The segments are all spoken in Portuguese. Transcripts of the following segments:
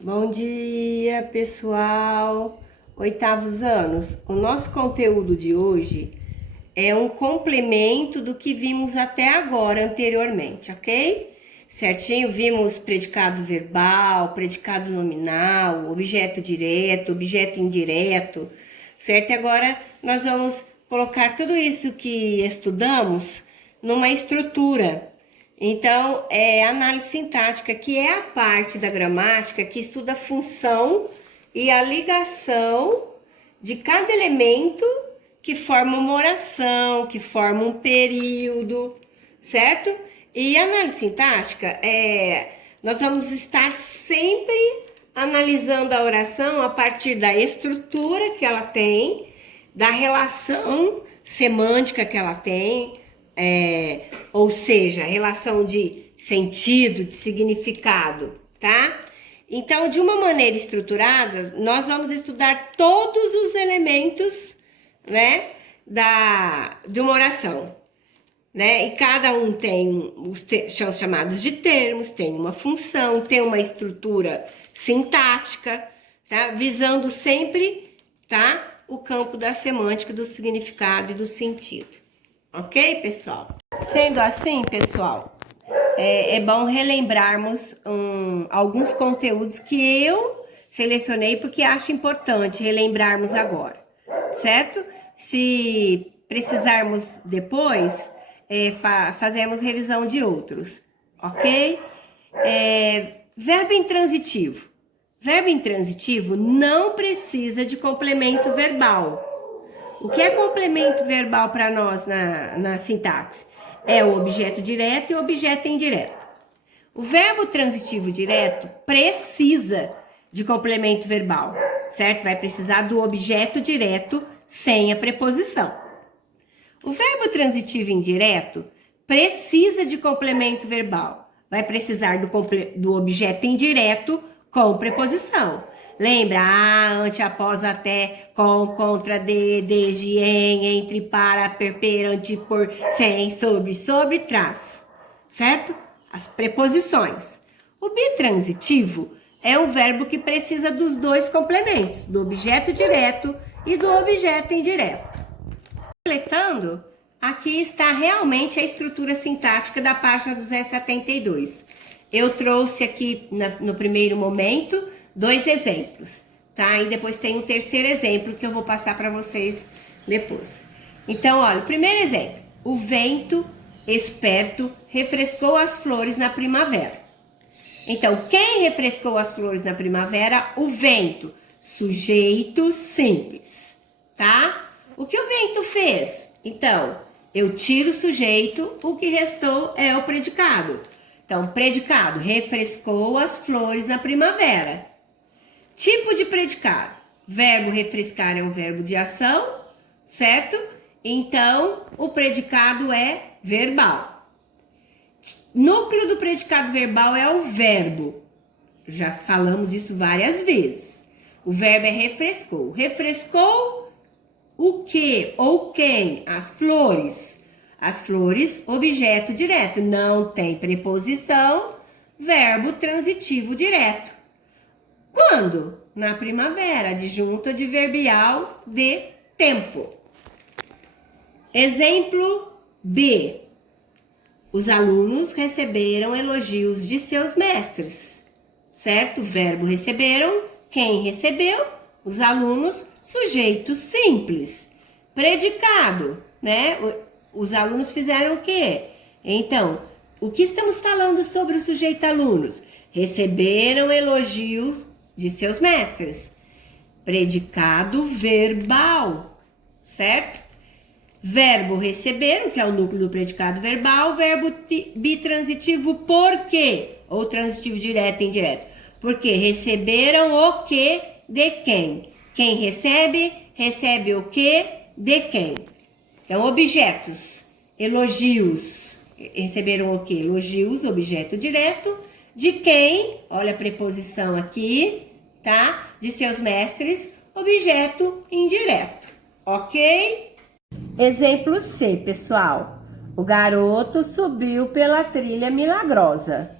Bom dia, pessoal! Oitavos anos. O nosso conteúdo de hoje é um complemento do que vimos até agora, anteriormente, ok? Certinho? Vimos predicado verbal, predicado nominal, objeto direto, objeto indireto, certo? E agora nós vamos colocar tudo isso que estudamos numa estrutura. Então, é análise sintática, que é a parte da gramática que estuda a função e a ligação de cada elemento que forma uma oração, que forma um período, certo? E a análise sintática, nós vamos estar sempre analisando a oração a partir da estrutura que ela tem, da relação semântica que ela tem, ou seja, relação de sentido, de significado, tá? Então, de uma maneira estruturada, nós vamos estudar todos os elementos, né, de uma oração, né? E cada um tem são chamados de termos, tem uma função, tem uma estrutura sintática, tá? Visando sempre, tá, o campo da semântica, do significado e do sentido. Ok, pessoal? Sendo assim, pessoal, é bom relembrarmos alguns conteúdos que eu selecionei porque acho importante relembrarmos agora, certo? Se precisarmos depois, fazemos revisão de outros, ok? Verbo intransitivo. Verbo intransitivo não precisa de complemento verbal. O que é complemento verbal para nós na sintaxe? É o objeto direto e o objeto indireto. O verbo transitivo direto precisa de complemento verbal, certo? Vai precisar do objeto direto sem a preposição. O verbo transitivo indireto precisa de complemento verbal. Vai precisar do objeto indireto com preposição. Lembra? Ante, após, até, com, contra, de, desde, em, entre, para, perante, por, sem, sobre, trás. Certo? As preposições. O bitransitivo é um verbo que precisa dos dois complementos, do objeto direto e do objeto indireto. Completando, aqui está realmente a estrutura sintática da página 272. Eu trouxe aqui no primeiro momento 2 exemplos, tá? E depois tem um terceiro exemplo que eu vou passar para vocês depois. Então, olha, o primeiro exemplo. O vento esperto refrescou as flores na primavera. Então, quem refrescou as flores na primavera? O vento. Sujeito simples, tá? O que o vento fez? Então, eu tiro o sujeito, o que restou é o predicado. Então, predicado, refrescou as flores na primavera. Tipo de predicado. Verbo refrescar é um verbo de ação, certo? Então, o predicado é verbal. Núcleo do predicado verbal é o verbo. Já falamos isso várias vezes. O verbo é refrescou. Refrescou o que ou quem? As flores. As flores, objeto direto. Não tem preposição, verbo transitivo direto. Quando? Na primavera, adjunto adverbial de tempo. Exemplo B. Os alunos receberam elogios de seus mestres, certo? Verbo receberam, quem recebeu? Os alunos, sujeito simples. Predicado, né? Os alunos fizeram o quê? Então, o que estamos falando sobre o sujeito alunos? Receberam elogios de seus mestres. Predicado verbal, certo? Verbo receberam, que é o núcleo do predicado verbal. Verbo bitransitivo por quê? Ou transitivo direto e indireto. Porque receberam o que de quem? Quem recebe, recebe o que de quem? Então, objetos, elogios, receberam o que? Elogios, objeto direto. De quem? Olha a preposição aqui, tá? De seus mestres, objeto indireto, ok? Exemplo C, pessoal. O garoto subiu pela trilha milagrosa.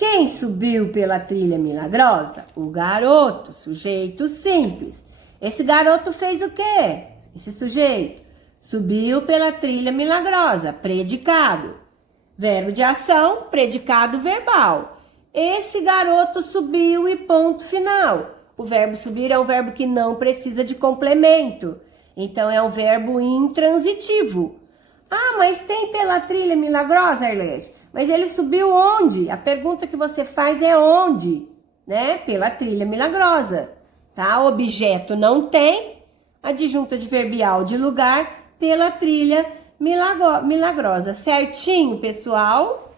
Quem subiu pela trilha milagrosa? O garoto, sujeito simples. Esse garoto fez o quê? Esse sujeito subiu pela trilha milagrosa, predicado. Verbo de ação, predicado verbal. Esse garoto subiu e ponto final. O verbo subir é um verbo que não precisa de complemento. Então, é um verbo intransitivo. Ah, mas tem pela trilha milagrosa, Arlete? Mas ele subiu onde? A pergunta que você faz é onde, né? Pela trilha milagrosa, tá? Objeto não tem, adjunto adverbial de lugar, pela trilha milagrosa. Certinho, pessoal?